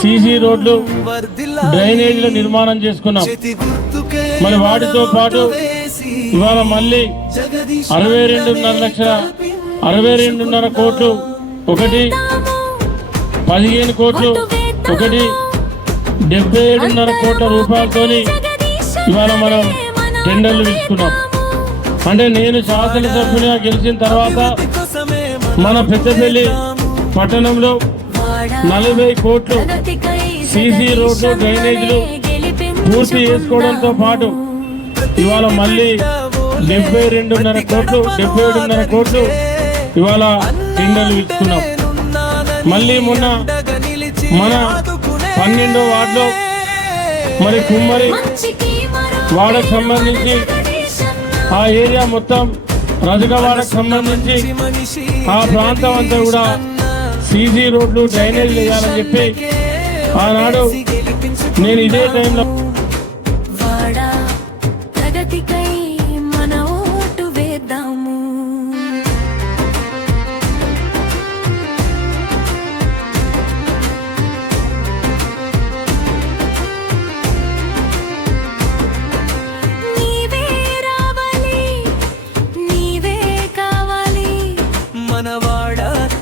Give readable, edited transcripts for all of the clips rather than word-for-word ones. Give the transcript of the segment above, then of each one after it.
CC రోడ్లు డ్రైనేజీల నిర్మాణం చేసుకున్నాం. మరి వాటితో పాటు ఇవాళ మళ్ళీ 62.5 కోట్లు, ఒకటి 15 కోట్లు, ఒకటి 77.5 కోట్ల రూపాయలతోని ఇవాళ మనం టెండర్లు తీసుకున్నాం. అంటే నేను శాసనసభ్యునిగా గెలిచిన తర్వాత మన పెద్దపల్లి పట్టణంలో 40 కోట్లు సీసీ రోడ్లు డ్రైనేజీలు పూర్తి చేసుకోవడంతో పాటు ఇవాళ మళ్ళీ 72.5 కోట్లు 77.5 కోట్లు ఇవాళ టెండర్లు ఇచ్చుకున్నాం. మళ్ళీ మొన్న మన 12వ వార్డులో మరి కుమ్మరి వాడకు సంబంధించి ఆ ఏరియా మొత్తం రజకవాడకు సంబంధించి ఆ ప్రాంతం అంతా కూడా సీసీ రోడ్లు డ్రైనేజ్ వేయాలని చెప్పి ఆనాడు నేను ఇదే టైంలో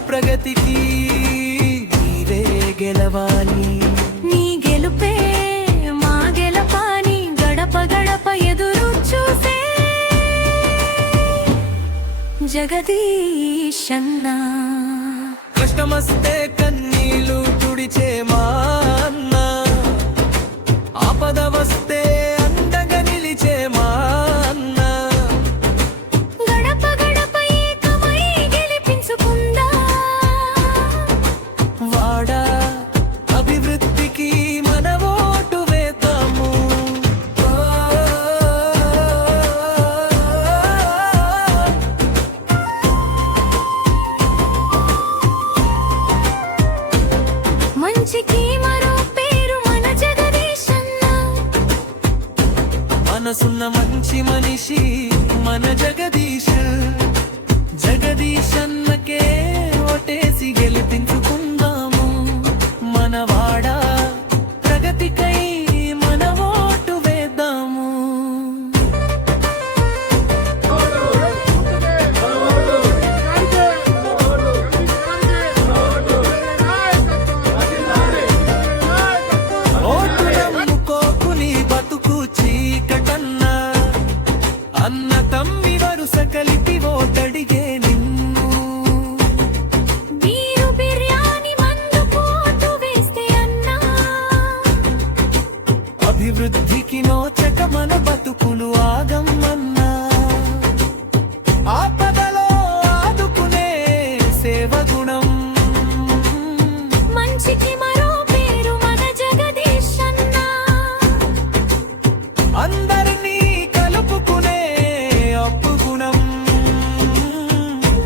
ప్రగతికి నీవే గెలవాలి. నీ గెలుపే మా గెలపాని గడప గడప ఎదురు చూసే జగదీశన్న. కష్టమస్తే కన్నీళ్లు తుడిచే మా అన్న, ఆపద వస్తే అండగా నిలిచే మా అన్న. గడప గడప ఏకమై గెలిపించుకుందా వాడా అభివృద్ధికి మన ఓటు వేద్దాము. మంచికి మరో పేరు మన జగదీశన్న. మనసున్న మంచి మనిషి మన జగదీశ్. జగదీశన్నకే ఓటేసి గెలిపించుకుందాము. మన వాడ ప్రగతికై మన ఓటు వేద్దాము. ఓటు నమ్ముకోకు నీ బతుకు చీకటన్నా, అన్న తమ్మి వరుస కలిపి ఓటడిగే నిన్ను. వీరు బిర్యానీ మందు పోటు వేస్తే అన్నా, అభివృద్ధికి నోచక మన బతుకులు ఆగమ్మన్నా. ఆపదలో ఆదుకునే సేవ గుణం, మంచికి మరో పేరు మన జగదీశన్న. అందరినీ కలుపుకునే అప్పు గుణం,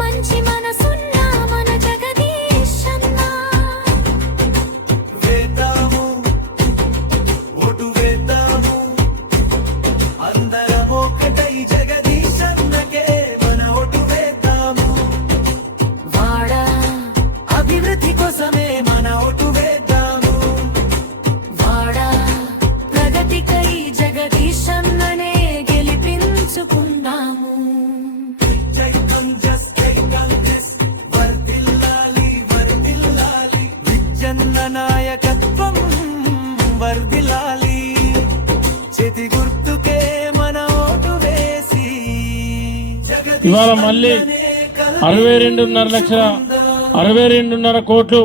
మంచి మనసున్న మన జగదీశన్న. వేద్దాము ఓటు వేద్దాము, అందరం ఒకటై జగదీశన్నకే మన ఓటు వేద్దాము. వాడ అభివృద్ధి కోసమే మన ఓటు వేద్దాము. వాడ ప్రగతికై జగదీశన్ననే గెలిపించుకుందాము. జై కాంగ్రెస్ జై కాంగ్రెస్ వర్ధిల్లాలి వర్ధిల్లాలి. విజన్న నాయకత్వం వర్ధిల్లాలి. చేతి గుర్తుకే మన ఓటు వేసి ఇవాళ మళ్ళీ 62.5 కోట్లు